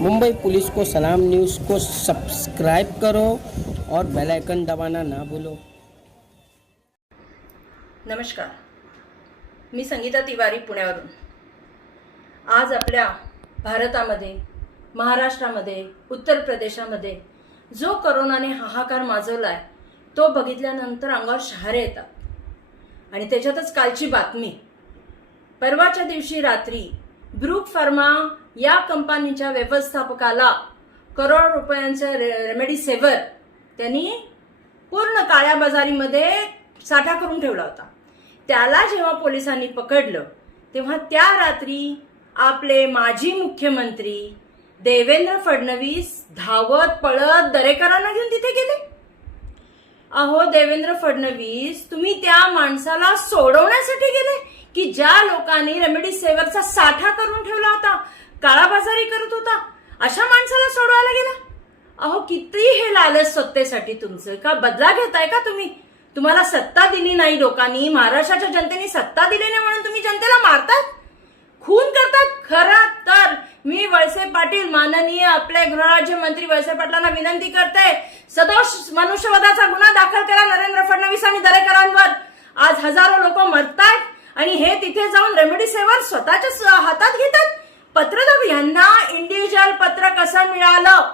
Mumbai police को सलाम news को सब्सक्राइब करो और बेल आइकन दबाना ना भूलो। नमस्कार। मी संगीता तिवारी पुण्यावरून। आज आपल्या भारतामध्ये महाराष्ट्रामध्ये उत्तर प्रदेशामध्ये जो करोनाने हाहाकार माजवला आहे तो बघितल्यानंतर अंगावर शहारे येतात. आणि त्याच्यातच कालची बातमी. परवाच्या दिवशी रात्री ब्रूक फार्मा या कंपनीच्या व्यवस्थापकाला करोड रुपयांचं रे रेमेडी सेवर त्यांनी पूर्ण काळ्या बाजारीमध्ये साठा करून ठेवला होता. त्याला जेव्हा पोलिसांनी पकडलं तेव्हा त्या रात्री आपले माजी मुख्यमंत्री देवेंद्र फडणवीस धावत पळत दरेकरांना घेऊन तिथे गेले. अहो देवेंद्र फडणवीस तुम्ही त्या माणसाला सोडवण्यासाठी गेले की ज्या लोकांनी रेमेडी सेवरचा साठा करून ठेवला होता? काळाबाजारी करत होता. अशा माणसाला सोडवायला गेला. अहो किती हे लालच सत्तेसाठी तुमचं का बदला घेताय का तुम्ही? तुम्हाला सत्ता दिली नाही लोकांनी. महाराष्ट्राच्या जनतेने सत्ता दिली नाही म्हणून तुम्ही जनतेला मारतात खून करतात खरं तर मी वळसे पाटील माननीय आपले गृहराज्यमंत्री वळसे पाटलांना विनंती करते सदोष मनुष्यवधाचा गुन्हा दाखल करा नरेंद्र फडणवीस आणि दरेकरांवर. आज हजारो लोक मरतायत आणि हे तिथे जाऊन रेमेडी सेवर स्वतःच्या हातात घेतात? पत्रदार यांना इंडिव्हिज्युअल पत्र कसं मिळालं?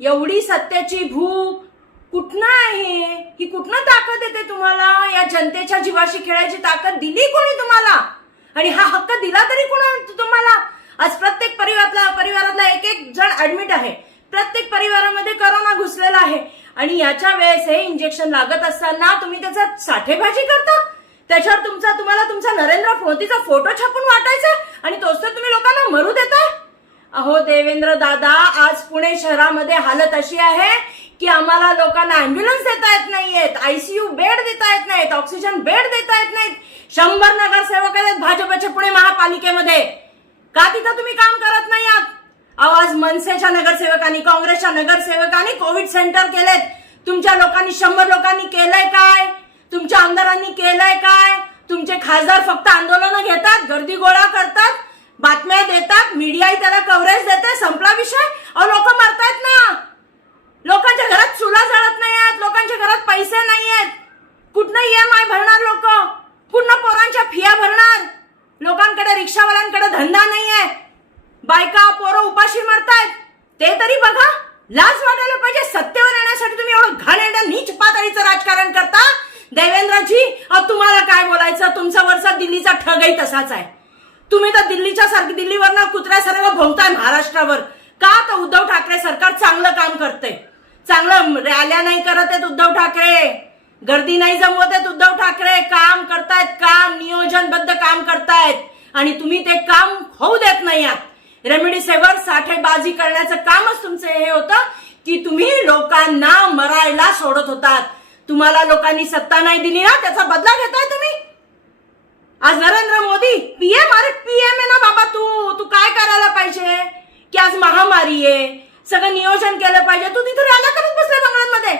एवढी सत्याची भूक कुठनं आहे? ही कुठनं ताकद येते तुम्हाला? या जनतेच्या जीवाशी खेळायची ताकद दिली कोणी तुम्हाला? आणि हा हक्क दिला तरी कोण तुम्हाला? आज प्रत्येक परिवारातला परिवारातला एक एक जण ऍडमिट आहे. प्रत्येक परिवारामध्ये करोना घुसलेला आहे. आणि याच्या वेळेस हे इंजेक्शन लागत असताना तुम्ही त्याचा साठेबाजी करता? त्याच्यावर तुमचा तुम्हाला तुमचा नरेंद्र मोदीचा फोटो छापून वाटायचा आणि तोच तर तुम्ही लोकांना मरू देता अहो देवेंद्र दादा आज पुणे शहरामध्ये हालत अशी आहे की आम्हाला लोकांना अँब्युलन्स देता येत नाहीयेत आयसीयू बेड देता येत नाहीत ऑक्सिजन बेड देता येत नाहीत. शंभर नगरसेवक आहेत भाजपचे पुणे महापालिकेमध्ये. का तिथं तुम्ही काम करत नाही आहात? आवाज आज मनसेच्या नगरसेवकांनी काँग्रेसच्या नगरसेवकांनी कोविड सेंटर केलेत. तुमच्या लोकांनी शंभर लोकांनी केलंय काय? तुमच्या आमदारांनी केलंय काय? तुमचे खासदार फक्त आंदोलनं घेतात गर्दी गोळा करतात बातम्या देतात मीडियाही त्याला कव्हरेज देते संपला विषय? अहो लोक मरतायत ना. लोकांच्या घरात चुला जळत नाही आहेत लोकांच्या घरात पैसे नाही आहेत कुठनं ई एम आय भरणार लोक? कुठनं पोरांच्या फिया भरणार. लोकांकडे रिक्षावाल्यांकडे धंदा नाही आहे बायका पोरं उपाशी मरतायत. ते तरी बघा लाज वाटायला पाहिजे सत्तेवर येण्यासाठी तुम्ही एवढं घाणेरड्या नीच पातळीचं राजकारण करता. देवेंद्रजी अहो तुम्हाला काय बोलायचं? तुमचा वरचा दिल्लीचा ठगही तसाच आहे. तुम्ही तर दिल्लीच्या सारखी दिल्लीवरनं कुत्र्यासारखं भोवताय महाराष्ट्रावर. का तर उद्धव ठाकरे सरकार चांगलं काम करते चांगलं रॅल्या नाही करत आहेत उद्धव ठाकरे. गर्दी नाही जमवत आहेत उद्धव ठाकरे. काम करतायत काम नियोजनबद्ध काम करतायत. आणि तुम्ही ते काम होऊ देत नाही आहात. रेमेडी साठेबाजी करण्याचं कामच तुमचं हे होतं की तुम्ही लोकांना मरायला सोडत होतात. तुम्हाला लोकांनी सत्ता नाही दिली ना त्याचा बदला घेताय तुम्ही? आज नरेंद्र मोदी पीएम अरे पीएम आहे ना बाबा तू तू काय करायला पाहिजे? की आज महामारी आहे सगळं नियोजन केलं पाहिजे. तू तिथे राजा करत बसले बंगल्यांमध्ये.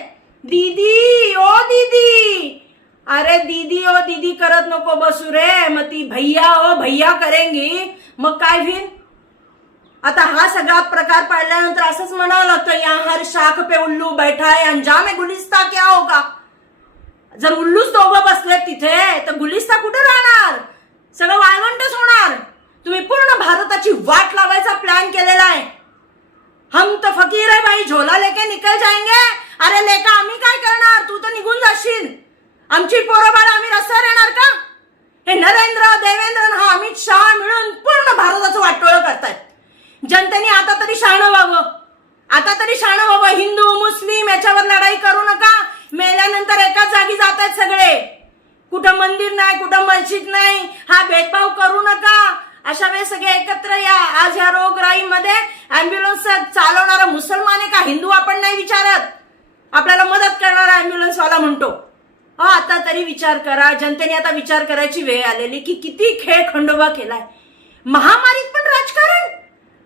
दीदी ओ दीदी. अरे दीदी ओ दीदी करत नको बसू रे. मग ती भैया ओ भैया करेंगी. मग काय होईल? आता हा सगळा प्रकार पाडल्यानंतर असंच म्हणावं लागतं या हर शाख पे उल्लू बैठा है अंजाम है गुलिस्ता क्या होगा? जर उल्लूच दोघं बसलेत तिथे तर गुलिस्ता कुठे राहणार? सगळं वाळवंटच होणार. तुम्ही पूर्ण भारताची वाट लावायचा प्लॅन केलेला आहे. हम तो फकीर आहे भाई झोला लेके निकल जायंगे अरे लेका आम्ही काय करणार? तू तर निघून जाशील. आमची पोरबाळ आम्ही रस्त्यावर येणार का? हे नरेंद्र देवेंद्र हा अमित शहा मिळून पूर्ण भारताचं वाटोळं करतायत. जनतेने आता तरी शहाणं व्हावं आता तरी शहाणं व्हावं हिंदू मुस्लिम याच्यावर लढाई करू नका मेल्यानंतर एकाच जागी जात आहेत सगळे. कुठं मंदिर नाही कुठं मस्जिद नाही हा भेदभाव करू नका. अशा वेळेस सगळे एकत्र या. आज ह्या रोगराईमध्ये अँब्युलन्स चालवणारा मुसलमान आहे का? हिंदू आपण नाही विचारत. आपल्याला मदत करणारा अँब्युलन्स वाला म्हणतो. हो आता तरी विचार करा. जनतेने आता विचार करायची वेळ आलेली की किती खेळ खंडोबा केलाय. महामारीत पण राजकारण.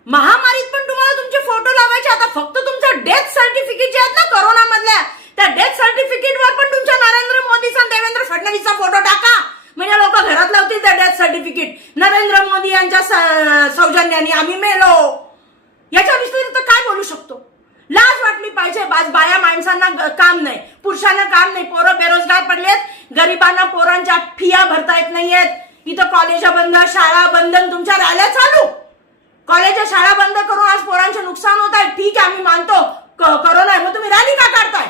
महामारीत पण तुम्हाला तुमचे फोटो लावायचे. आता फक्त तुमचं डेथ सर्टिफिकेट जे आहेत ना कोरोना मधल्या त्या डेथ सर्टिफिकेट वर पण तुमच्या नरेंद्र मोदीचा आणि देवेंद्र फडणवीसचा फोटो टाका म्हणजे लोक घरात लावतील त्या डेथ सर्टिफिकेट नरेंद्र मोदी काय बोलू शकतो? लाज वाटली पाहिजे. पाच बाया माणसांना काम नाही. पुरुषांना काम नाही. पोरं बेरोजगार पडलेत. गरिबांना पोरांच्या फिया भरता येत नाहीयेत. इथं कॉलेज बंद शाळा बंद तुमच्या रॅल्या चालू. कॉलेजच्या शाळा बंद करून आज पोरांचे नुकसान होत आहे. ठीक आहे आम्ही मानतो. करोना आहे. मग तुम्ही रॅली का काढताय?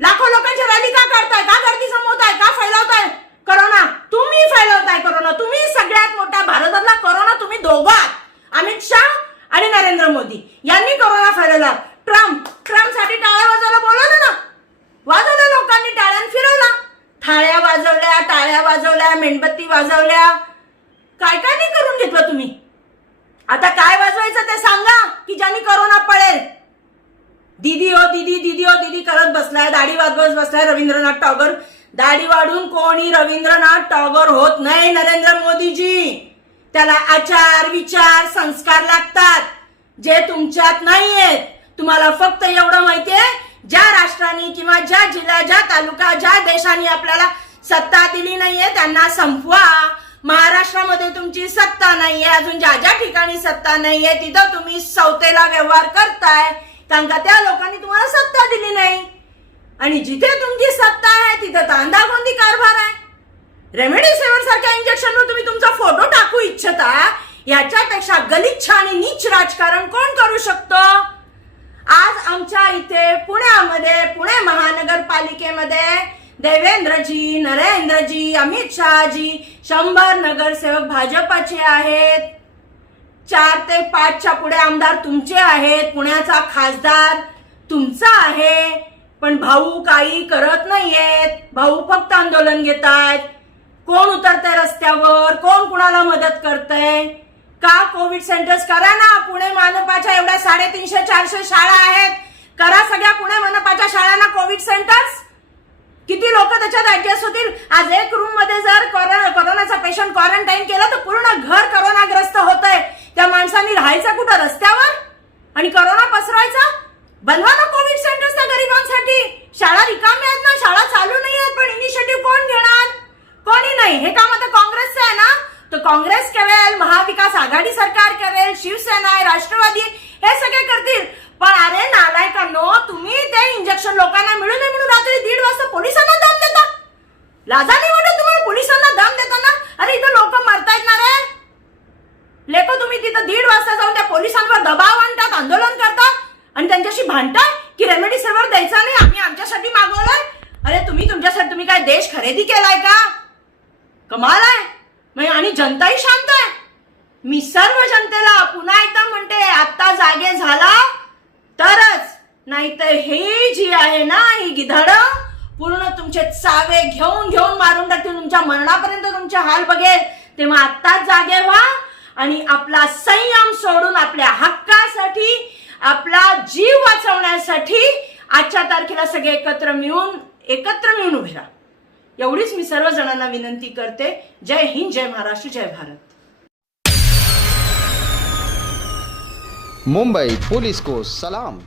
लाखो लोकांची रॅली का काढताय? का गर्दी जमवताय? का फैलावताय? करोना तुम्ही फैलवताय करोना तुम्ही सगळ्यात मोठ्या भारतातला करोना तुम्ही दोघात. अमित शाह आणि नरेंद्र मोदी. यांनी कोरोना फैलवला ट्रम्प ट्रम्पसाठी टाळ्या वाजवायला बोलवलं ना. वाजवलं लोकांनी टाळ्यान फिरवला. थाळ्या वाजवल्या टाळ्या वाजवल्या मेणबत्ती वाजवल्या. काय काय नाही करून घेतलं तुम्ही? आता काय वाजवायचं ते सांगा की ज्यांनी करोना पळेल. दीदी हो दीदी दीदी हो दीदी करत बसलाय दाढी वाजवत बसलाय रवींद्रनाथ टागोर. दाढी वाढून कोणी रवींद्रनाथ टागोर होत नाही नरेंद्र मोदीजी. त्याला आचार विचार संस्कार लागतात. जे तुमच्यात नाहीयेत तुम्हाला फक्त एवढं माहितीये ज्या राष्ट्राने किंवा ज्या जिल्हा ज्या तालुका ज्या देशाने आपल्याला सत्ता दिली नाहीये त्यांना संपवा. महाराष्ट्रामध्ये तुमची सत्ता नाहीये अजून ज्या ज्या ठिकाणी सत्ता नाहीये तिथं तुम्ही सौतेला व्यवहार करताय. कारण का त्या लोकांनी तुम्हाला सत्ता दिली नाही. आणि जिथे तुमची सत्ता आहे तिथं तांदागोंदी कारभार आहे. रेमेडी सेवर सारख्या इंजेक्शनवर तुम्ही तुमचा फोटो टाकू याच्यापेक्षा गलिच्छ आणि नीच राजकारण कोण करू शकतो? आज आमच्या इथे पुण्यामध्ये पुणे महानगरपालिकेमध्ये देवेंद्रजी नरेंद्रजी अमित शहाजी शंभर नगरसेवक भाजपाचे आहेत. चार ते पाचच्या पुढे आमदार तुमचे आहेत. पुण्याचा खासदार तुमचा आहे. पण भाऊ काही करत नाहीयेत. भाऊ फक्त आंदोलन घेत आहेत कोण उतरतंय रस्त्यावर? कोण कुणाला मदत करतंय? का कोविड सेंटर्स? करा ना पुणे मनपाच्या एवढ्या साडेतीनशे चारशे शाळा आहेत. करा सगळ्या पुणे मनपाच्या शाळांना कोविड सेंटर्स. किती लोक त्याच्यात ऍडजस्ट होतील? आज एक रूममध्ये जर कोरोना कोरोनाचा पेशंट क्वारंटाईन केलं तर पूर्ण घर करोनाग्रस्त होत आहे त्या माणसांनी राहायचं कुठं? रस्त्यावर? आणि करोना पसरायचा बनवा ना कोविड सेंटर्स त्या गरिबांसाठी शाळा रिकाम्या आहेत ना शाळा चालू नाही आहेत पण इनिशिएटिव्ह कोण घेणार कोणी नाही हे काम आता काँग्रेसचं आहे ना तर काँग्रेस करेल महाविकास आघाडी सरकार करेल शिवसेना आहे राष्ट्रवादी हे सगळे करतील. पण अरे नालायकांनो तुम्ही ते इंजेक्शन लोकांना मिळू नये म्हणून रात्री दीड वाजता पोलिसांना दम देता. लाजा नाही वाटत तुम्हाला पोलिसांना दम देताना अरे इथं लोक मरतायत ना रे. लेको तुम्ही तिथं दीड वाजता जाऊन त्या पोलिसांवर दबाव आणतात आंदोलन करतात. आणि त्यांच्याशी भांडतात की रेमेडी सर्वर द्यायचा नाही? आम्ही आमच्यासाठी मागवलंय. अरे तुम्ही तुमच्यासाठी तुम्ही काय देश खरेदी केलाय का? कमाल आहे. आणि जनताही शांत मी सर्व जनतेला पुन्हा एकदा म्हणते आता जागे झाला तरच नाहीतर हे जी आहे ना ही गिधाड पूर्ण तुमचे चावे घेऊन घेऊन मारून टाकतील. तुमच्या मरणापर्यंत तुमचे हाल बघेल. तेव्हा आत्ताच जागे व्हा आणि आपला संयम सोडून आपल्या हक्कासाठी आपला जीव वाचवण्यासाठी आजच्या तारखेला सगळे एकत्र मिळून एकत्र मिळून उभे राहा. एवढीच मी सर्व जणांना विनंती करते. जय हिंद जय महाराष्ट्र जय भारत. मुंबई पुलिस को सलाम।